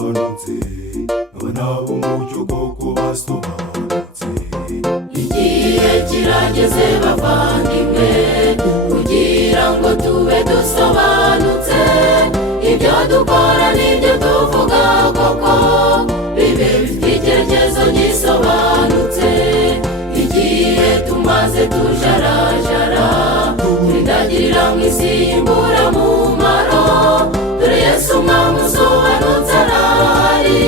dusobanutse nkabona umucyo koko basobanutse. Igihe kirageze bavandimwe kugira ngo tube dusobanutse, ibyo dukora n'ibyo tuvuga koko bibe bifite icyerekezo gisobanutse. Igihe tumaze tujarajara twindagirira mu isi y'imburamumaro, dore Yesu umwami usobanutse arahari,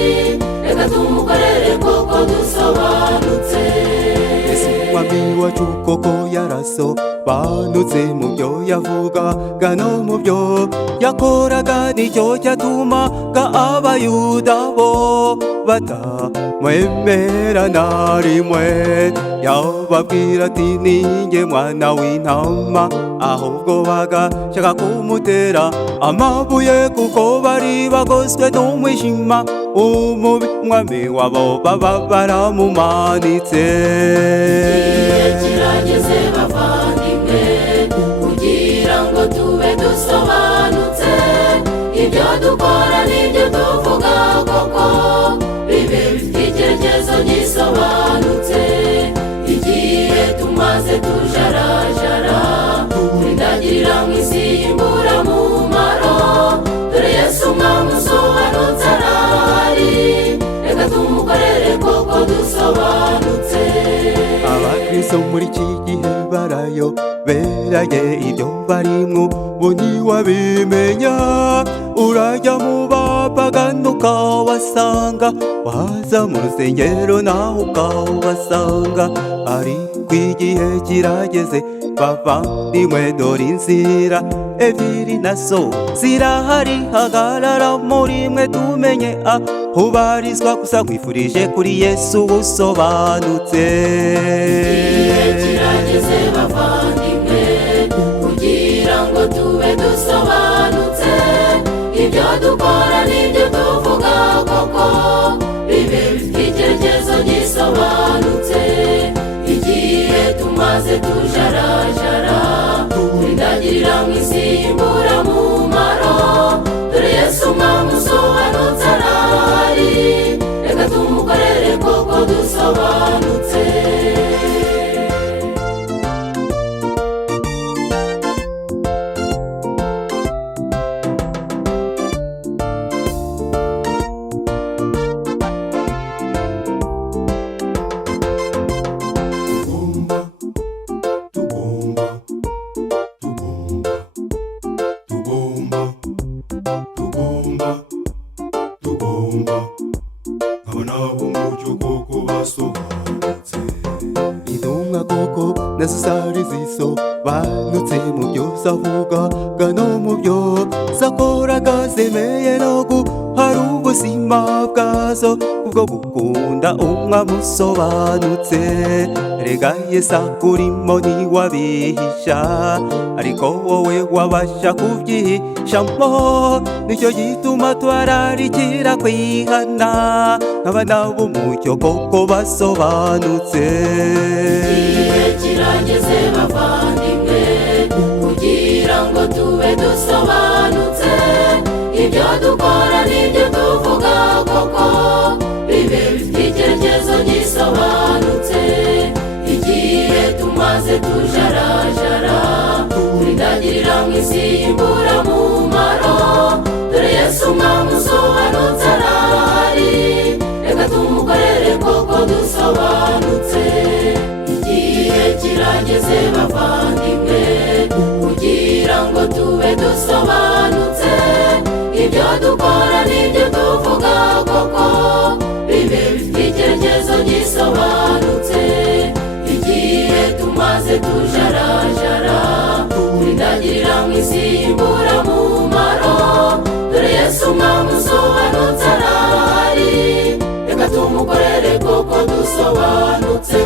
reka tumukorere koko dusobanutse. Yesu umwami wacu koko yarasobanutse mu byo yavugaga no mu byo yakoraga, nicyo cyatumaga abayuda bo batamwemera na rimwe. Yababwira ati ninjye mwana w'intama, ahubwo bagashaka kumutera amabuye kuko bari bagoswe n'umwijima umubi, umwami wabo baba baramumanitse. Igihe kirageze bavandimwe kugira ngo tube dusobanutse, ibyo dukora n'ibyo tuvuga koko bibe bifite icyerekezo gisobanutse. Igihe tumaze tujarajara twindagirira mu isi y'imburamumaro, dore Yesu umwami usobanutse arahari, reka tumukorere koko dusobanutse. Abakristo muri iki gihe barayoberanye ibyo barimwo, bo ntiwabimenya. Urajya mu bapagani ukabasanga, waza mu rusengero naho ukabasanga, ariko igihe kirageze bavandimwe, dore inzira ebyiri nazo zirahari, hagarara muri mwe tumenye aho ubarizwa, gusa nkwifurije kuri Yesu usobanutse. Igihe kirageze bavandimwe kugira ngo tube dusobanutse, ibyo dukora n'ibyo tuvuga koko bibe bifite icyerekezo gisobanutse. Igihe tumaze tujarajara twindagirira mu isi y'imburamumaro, dore Yesu umwami usobanutse arahari, reka tumukorere koko dusobanutse. Nkabona umucyo koko basobanutse. Intumwa koko nazo zari zisobanutse mu byo zavugaga no mu byo zakoraga, zemeye no guhara ubuzima bwazo kubwo gukunda umwami usobanutse. Erega Yesu akurimo ntiwabihisha, ariko wowe wabasha kubyihishamo, nicyo gituma twararikira kwihana nk'abana b'umucyo koko basobanutse. Igihe kirageze bavandimwe kugira ngo tube dusobanutse, ibyo dukora n'ibyo tuvuga koko bibe bifite icyerekezo gisobanutse. Igihe tumaze tujarajara twindagirira mu isi y'imburamumaro, dore Yesu umwami usobanutse arahari, reka tumukorere koko dusobanutse. Igihe kirageze bavandimwe kugira ngo tube dusobanutse, ibyo dukora n'ibyo tuvuga koko bibe bifite icyerekezo gisobanutse. Igihe tumaze tujarajara twindagirira mu isi y'imburamumaro, dore Yesu umwami usobanutse arahari, reka tumukorere koko dusobanutse.